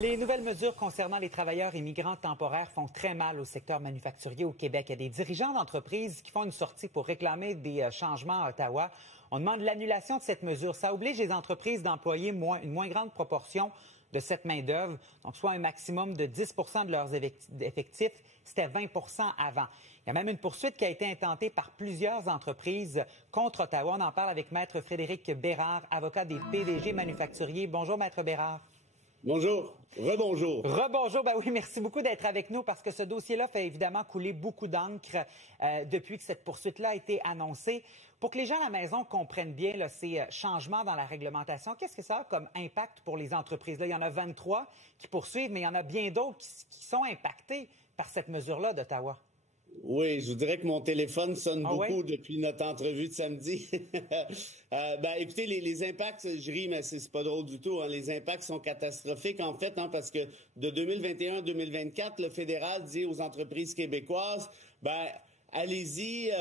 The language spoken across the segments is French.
Les nouvelles mesures concernant les travailleurs immigrants temporaires font très mal au secteur manufacturier au Québec. Il y a des dirigeants d'entreprises qui font une sortie pour réclamer des changements à Ottawa. On demande l'annulation de cette mesure. Ça oblige les entreprises d'employer une moins grande proportion de cette main-d'œuvre, donc soit un maximum de 10 de leurs effectifs. C'était 20 avant. Il y a même une poursuite qui a été intentée par plusieurs entreprises contre Ottawa. On en parle avec Maître Frédéric Bérard, avocat des PDG manufacturiers. Bonjour, Maître Bérard. Bonjour. Rebonjour. Rebonjour. Ben oui, merci beaucoup d'être avec nous parce que ce dossier-là fait évidemment couler beaucoup d'encre depuis que cette poursuite-là a été annoncée. Pour que les gens à la maison comprennent bien là, ces changements dans la réglementation, qu'est-ce que ça a comme impact pour les entreprises? Là, il y en a 23 qui poursuivent, mais il y en a bien d'autres qui sont impactés par cette mesure-là d'Ottawa. Oui, je vous dirais que mon téléphone sonne beaucoup depuis notre entrevue de samedi. Écoutez, les impacts, je ris, mais c'est pas drôle du tout. Hein. Les impacts sont catastrophiques, en fait, hein, parce que de 2021 à 2024, le fédéral dit aux entreprises québécoises, allez-y,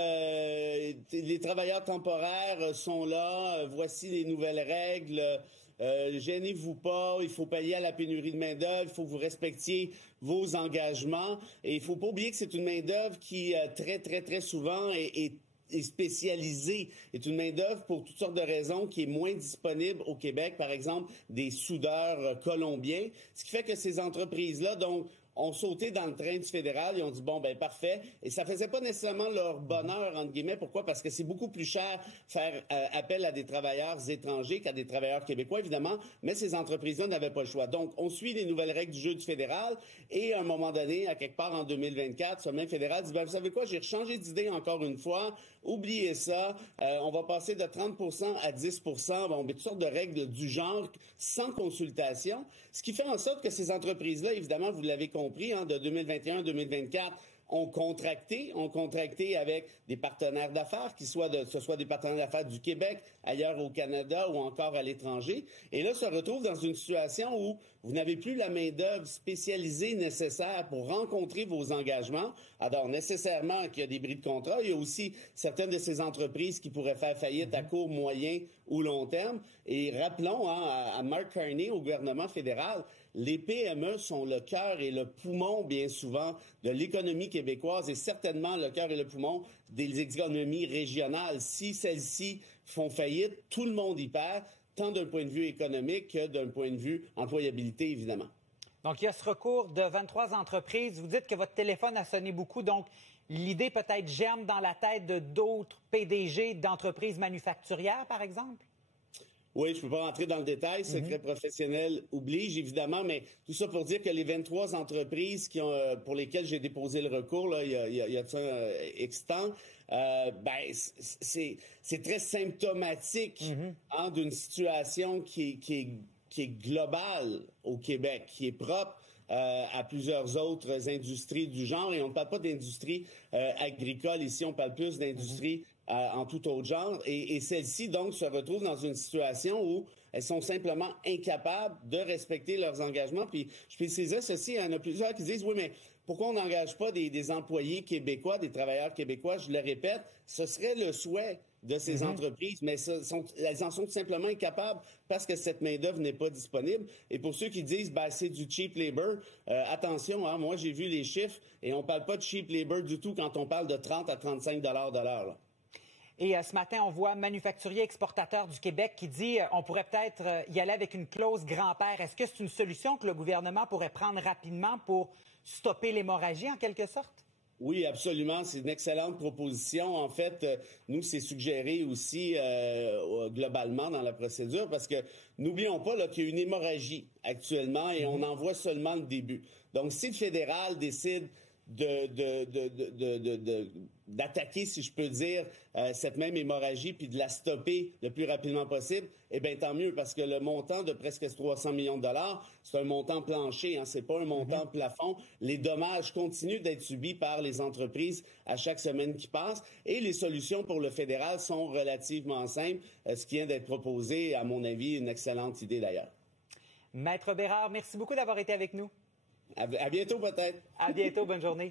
les travailleurs temporaires sont là, voici les nouvelles règles. Gênez-vous pas, il faut pallier à la pénurie de main-d'œuvre, il faut que vous respectiez vos engagements. Et il faut pas oublier que c'est une main-d'œuvre qui, très souvent, est spécialisée, est une main-d'œuvre pour toutes sortes de raisons qui est moins disponible au Québec, par exemple, des soudeurs colombiens. Ce qui fait que ces entreprises-là, donc, ont sauté dans le train du fédéral et ont dit, parfait. Et ça faisait pas nécessairement leur bonheur, entre guillemets. Pourquoi? Parce que c'est beaucoup plus cher faire appel à des travailleurs étrangers qu'à des travailleurs québécois, évidemment. Mais ces entreprises-là n'avaient pas le choix. Donc, on suit les nouvelles règles du jeu du fédéral. Et à un moment donné, à quelque part en 2024, ce même fédéral dit, vous savez quoi? J'ai changé d'idée encore une fois. Oubliez ça. On va passer de 30% à 10%. Toutes sortes de règles du genre sans consultation. Ce qui fait en sorte que ces entreprises-là, évidemment, vous l'avez compris, de 2021 à 2024, ont contracté avec des partenaires d'affaires, que ce soit des partenaires d'affaires du Québec, ailleurs au Canada ou encore à l'étranger. Et là, se retrouvent dans une situation où vous n'avez plus la main-d'œuvre spécialisée nécessaire pour rencontrer vos engagements. Alors, nécessairement qu'il y a des bris de contrat. Il y a aussi certaines de ces entreprises qui pourraient faire faillite à court, moyen ou long terme. Et rappelons à Mark Carney, au gouvernement fédéral, les PME sont le cœur et le poumon, bien souvent, de l'économie québécoise et certainement le cœur et le poumon des économies régionales. Si celles-ci font faillite, tout le monde y perd, tant d'un point de vue économique que d'un point de vue employabilité, évidemment. Donc, il y a ce recours de 23 entreprises. Vous dites que votre téléphone a sonné beaucoup, donc l'idée peut-être germe dans la tête de d'autres PDG d'entreprises manufacturières, par exemple? Oui, je ne peux pas rentrer dans le détail. Secret professionnel oblige, évidemment, mais tout ça pour dire que les 23 entreprises pour lesquelles j'ai déposé le recours, là, il y a X temps, c'est très symptomatique d'une situation qui est globale au Québec, qui est propre à plusieurs autres industries du genre. Et on ne parle pas d'industrie agricole ici, on parle plus d'industrie en tout autre genre. Et celles-ci, donc, se retrouvent dans une situation où elles sont simplement incapables de respecter leurs engagements. Puis, je précisais ceci, il y en a plusieurs qui disent, oui, mais pourquoi on n'engage pas des employés québécois, des travailleurs québécois? Je le répète, ce serait le souhait de ces entreprises, mais elles en sont tout simplement incapables parce que cette main-d'œuvre n'est pas disponible. Et pour ceux qui disent c'est du cheap labor, attention, moi j'ai vu les chiffres et on parle pas de cheap labor du tout quand on parle de 30 à 35 $ de l'heure. Là. Et ce matin, on voit Manufacturier Exportateur du Québec qui dit on pourrait peut-être y aller avec une clause grand-père. Est-ce que c'est une solution que le gouvernement pourrait prendre rapidement pour stopper l'hémorragie en quelque sorte? Oui, absolument. C'est une excellente proposition. En fait, nous, c'est suggéré aussi globalement dans la procédure parce que n'oublions pas qu'il y a une hémorragie actuellement et on en voit seulement le début. Donc, si le fédéral décide d'attaquer, si je peux dire, cette même hémorragie puis de la stopper le plus rapidement possible, tant mieux parce que le montant de presque 300 millions de dollars, c'est un montant plancher, c'est pas un montant plafond. Les dommages continuent d'être subis par les entreprises à chaque semaine qui passe et les solutions pour le fédéral sont relativement simples. Ce qui vient d'être proposé, à mon avis, une excellente idée d'ailleurs. Maître Bérard, merci beaucoup d'avoir été avec nous. À bientôt peut-être. À bientôt, bonne journée.